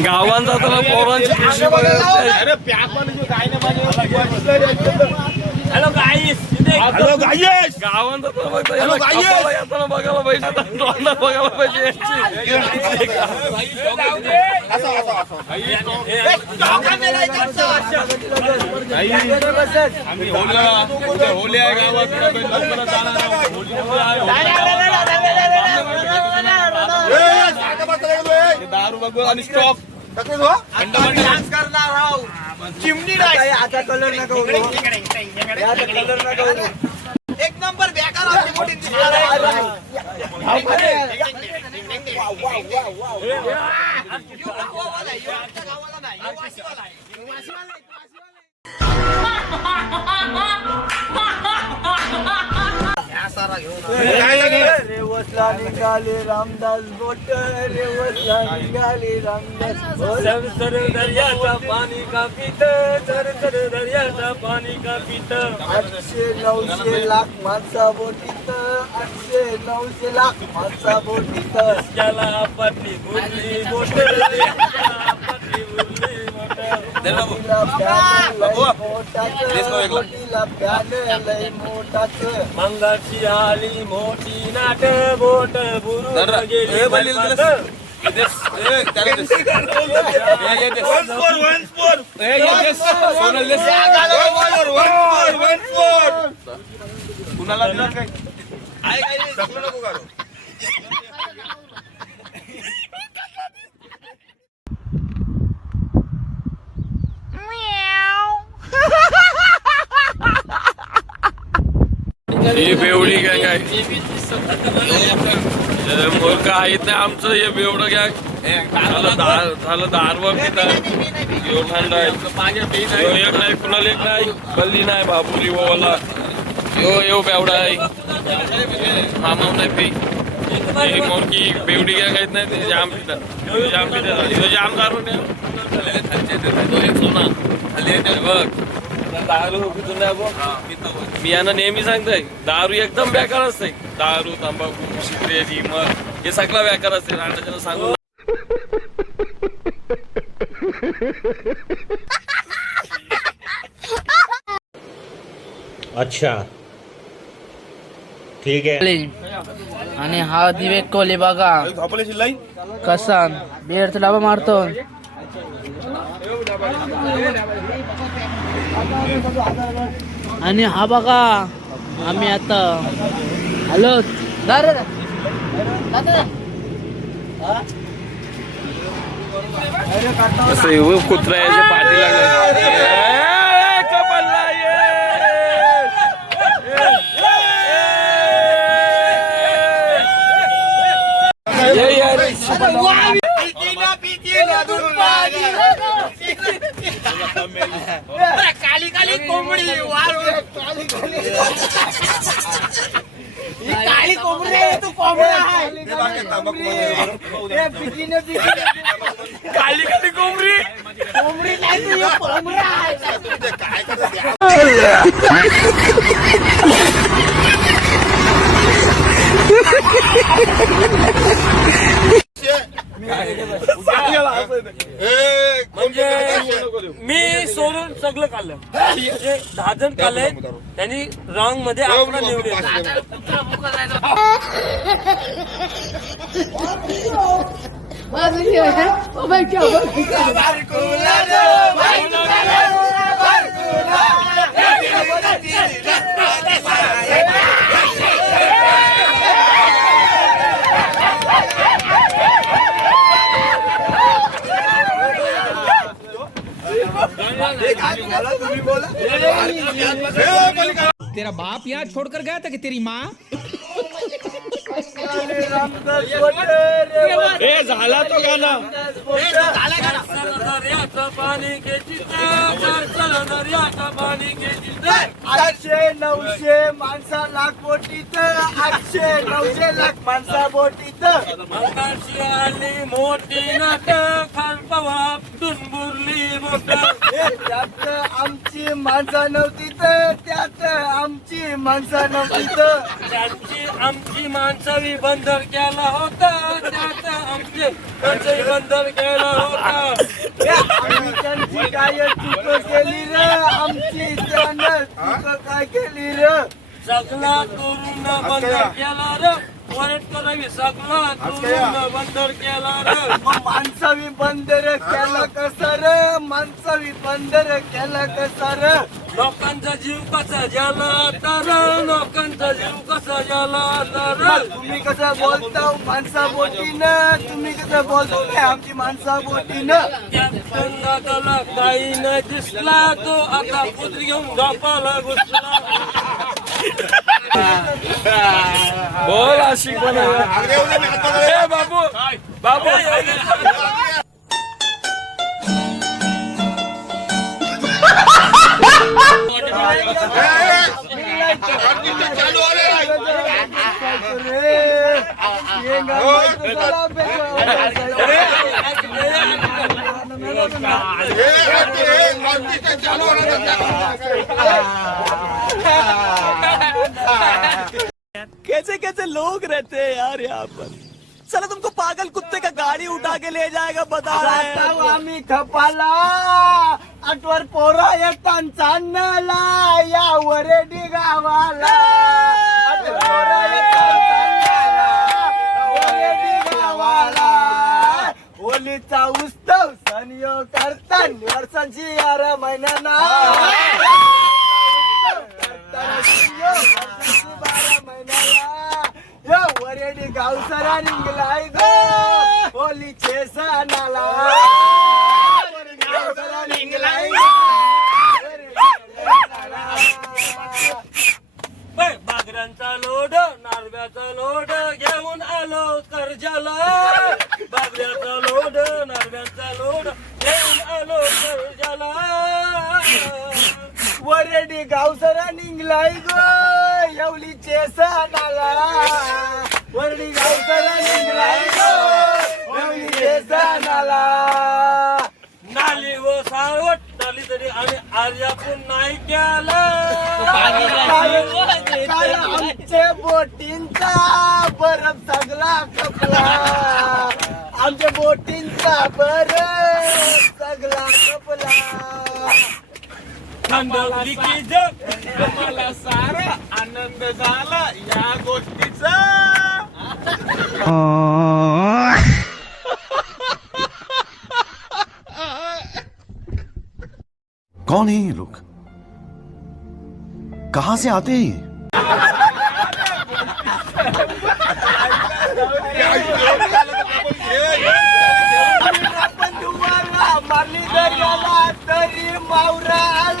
गावात जाताना पोरांची कृषी बघायला. हॅलो गाईस, हॅलो गाईस, गावात जाताना बघता याला कपाला येताना बघायला पाहिजे, तोंडात बघायला पाहिजे यांची. आम्ही होली आहे गावात दारू बघू आणि स्टॉप चिमणी आता कलर नका एक नंबर बेकार आपली मोठी रेवसला निघाले रामदास बोट, रेवसला निघाले रामदास सर सर दर्याचा पाणी का पित, सर सर दर्याचा पाणी का पित. 800-900 लाख माणसा बोटीत, 800-900 लाख माणसा बोटीत. त्याला आपली गुरली बोट, आपली गुरली बोट. बोटीला प्यानं लय मोठाचं. मंगाची आली मोठी नाट, बोट बुरून गेली बरसात. कुणाला दिलं काय नको करू. ही बेवडी गँग आहे. मूर्ख आहेत ना आमचं हे बेवडं गँग. झालं दारवा पिता यो थंड आहे. यो एक नाही, कुणाला एक नाही, बल्ली नाही, बाबुरी ओला यो बेवडा आहे. मामा नाही पी. ही मोरकी बेवडी गँग आहेत नाही, ते जाम पितात. जाम पितात, जाम दारू नाही बघ. दारू मी यांना नेहमी सांगतोय, दारू एकदम बेकार असते. दारू, तंबाखू, सिगरेट, मग हे सगळं बेकार असते. रांडाच्यानं सांगू. अच्छा ठीक आहे. आणि हा दिवेक कोले बघा झोपले शिल्लाई कसा बेरचा डाबा मारतो. आणि हा बघा आम्ही आता हॅलो कुत्र्याच्या पाठी लागला. काली काली कोंबडी काळी कोंबडी आहे, तू कोंबडा आहे. काली काली कोंबडी कोंबडी नाही, तू कोंबडा आहे. म्हणजे मी सोडून सगळं काढलं. 10 जण काढले, त्यांनी रॉंग मध्ये आपला निवडले. तेरा बाप यहाँ छोड़कर गया था कि तेरी माँ? हे झाला तो गाणं. पाणी के चित्र 800-900 माणसा लाख बोटीत, 800-900 लाख माणसा बोटीत. मंगाची आली मोठी नाट, खांडपवा बुरली बोट. त्यात आमची माणसं नव्हती तर त्यात आमची माणसं नव्हती तर त्यांची आमची माणसावी बंदर केला होता त्यात आमचे माणसावी बंदर केला होता आम्ही त्यांची काय चूक केली र आमची त्यानं चूक काय केली र सगळा करून बंदर केला रे वरट करावी सगळा करून बंदर केला रे मग माणसावी बंदर केलं कसं र माणसावी बंदर केलं कसं र लोकांचा जीव कसा झाला तर लोकांचा जीव कसा झाला तर तुम्ही कसं बोलता माणसा बोटीनं तुम्ही कसं बोलतो नाही आमची माणसा बोटीनं कॅप्टन दादाला काही नाही दिसला तो आता कुत्री घेऊन गपाला घुसला बोल अशी पण बाबू बाबू कैसे कैसे लोग रहते हैं यार यहाँ पर चला तुमको पागल कुत्ते का गाड़ी उठा के ले जाएगा बता आम्ही खपाला आठवर पोरा येतात चांदला या वरेडी गावाला पोरा येतात चांदला, वरेडी गावाला होलीचा उत्सव सनियो करतात वर्षांची 11 महिन्यांना वरेडी गावसरा निघलाय ग होलीचे सणाला गावसरा निघलाय बागऱ्यांचा लोड नारव्याचा लोड घेऊन आलो कर्जाला बागऱ्याचा लोड नारव्याचा लोड घेऊन आलो कर्जाला वरेडी गावसरा निघलाय ग येवलीचे सणाला वरेडी गावसरा निघलाय ग येवलीचे सणाला नाली व सावट नाली तरी आम्ही आर्यापूर नाही केलं काल आमचे बोटींचा बरफ सगळा कपला आमच्या बोटींचा बरफ सगळा कपला थंडवली की जग मला सारा आनंद झाला या गोष्टीचा कौन है ये लोग कहां से आते हैं ये आपण दुवारा मारली दर्याला तरी मावरा